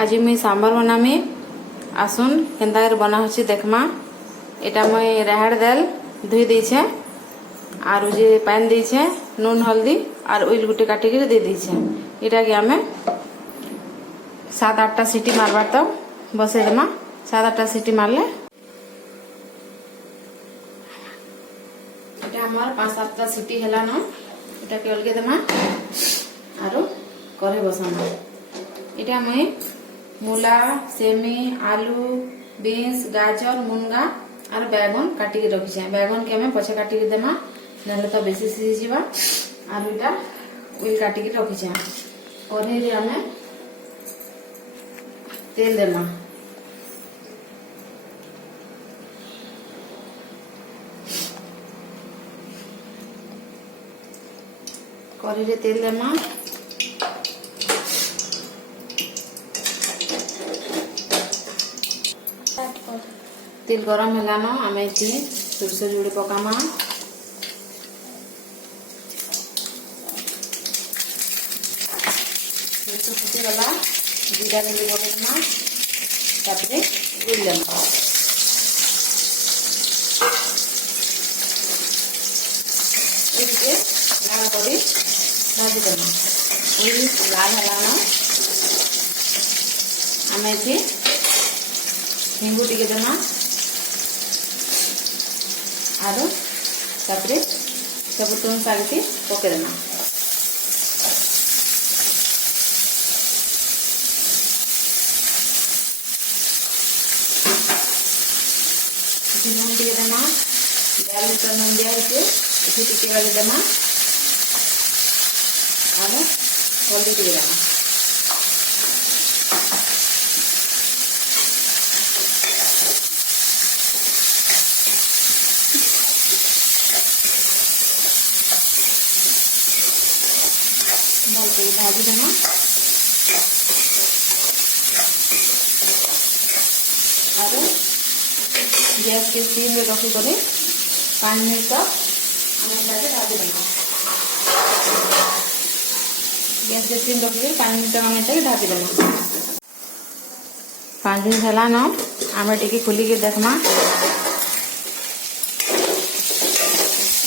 आज मुई सांबर बनामी आसुन केन्ता कर बना होची देखमा। एटा मुई राहड़ दाल धुई देछे आर जे पानी देछे नून हल्दी और ऑयल गुटे काटी के दे देछे। एटा के हमें 7-8टा सीटी मारबार तक बसे देमा। 7-8टा सीटी मारले एटा हमार 5-7टा सीटी हैला न। एटा के अलगे देमा आरो करे बसामा। एटा मुई मूला सेमी आलू बीन्स गाजर मुनगा और बैगन काटी के रखी। बैगन के हमें पछे काटी के देमा नले तो बेसी सीझी जीवा। और इटा ऑयल काटी के रखी कढ़ाई रे हमें तेल देमा। कढ़ाई रे तेल देमा। तेल गरम है न आम सोरष जुड़े पकामा। सोरष फुटी गला जीरा गुड़ी पकेमा तापरे गुड़ लेमा। लाल कर भाजी देमा। लाल है न आम हिंगू टिके देमा आरो तापरे सब तुम शाग के पके देमा। नून टिके देमा। दाल लीटर नून दिया टिके वाली देमा आरो हल्दी टिके देमा। भाजी देना और गैस के सिम रे रखी करे 5 मिनट तक भाजी देना। गैस के सिम रखी 5 मिनट तक ढापी देना। 5 मिनट है न आम टी खोलिक देखमा।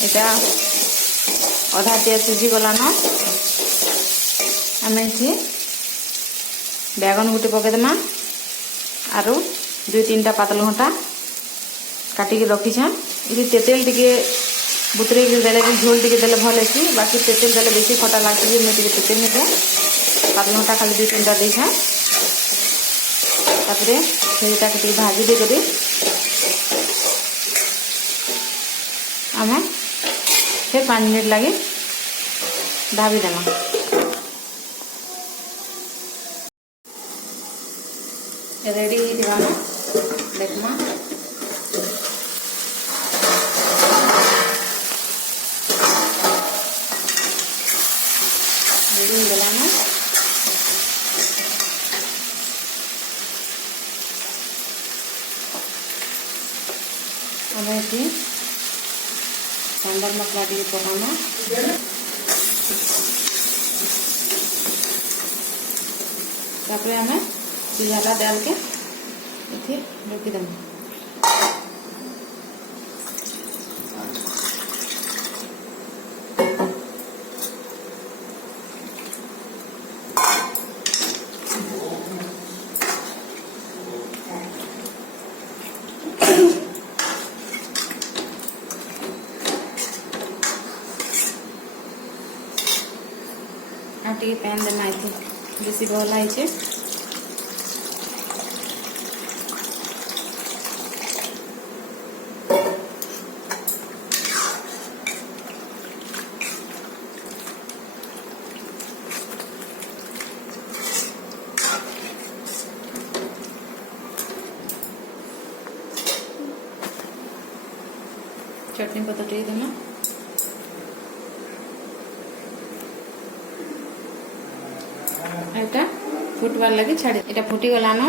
एटा अधा टे सीझी गला न आम बैगन गुटे पकेदेमा आरो 2-3टा पातल घंटा काटिक रखीछे। ये तेतेल टिके बुतरे देले भी झोल टिके देले भल है। बाकी तेतेल देले बेसी खटा लगे मुझे तेतेल नहीं दे पातल घंटा खाली 2-3टा देछे। तापरे सेटा के भाजी दे करी आम फिर 5 मिनट लगे ढाबी देमा। रेडी देखमा रेडी गला ना। अब सांबर मसला टी पकामा। तापरे हमें सिझाला डाल के इथे रखी देमा। टी पैन देना इथे बेसी भला है। चटनी पत्ता टे देना। एटा फुटबार लगे छाड़ी एटा फुटी गला न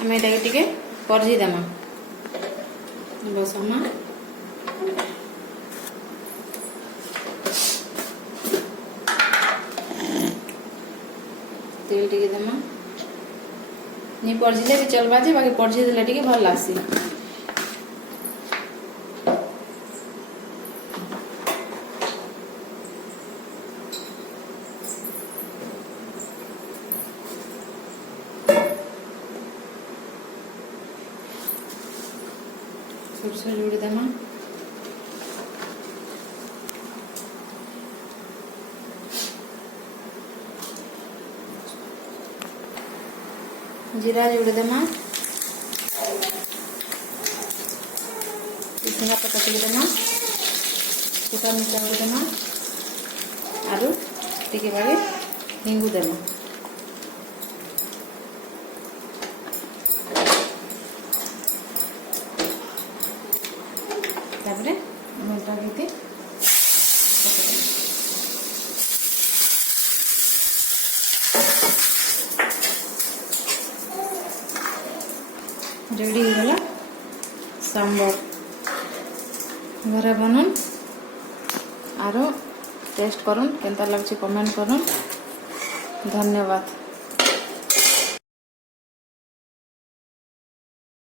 आम एटा टिके परजी देमा। बसमा तेल टिके देमा। नी पड़जिले भी चलबा जे बाकी पड़जी देले टिके भल लागसी। सोरष जोड़ी देमा जीरा जोड़ी देमा सिंगा पत्ता जोड़ी देमा सुखा मिर्चा जोड़ी देमा आरु टिके बागे हिंगू देमा तापरे मोटा गीते रेडी हो गला सांबर घरे बनन आरो टेस्ट करन केनता लागछि कमेंट करन। धन्यवाद।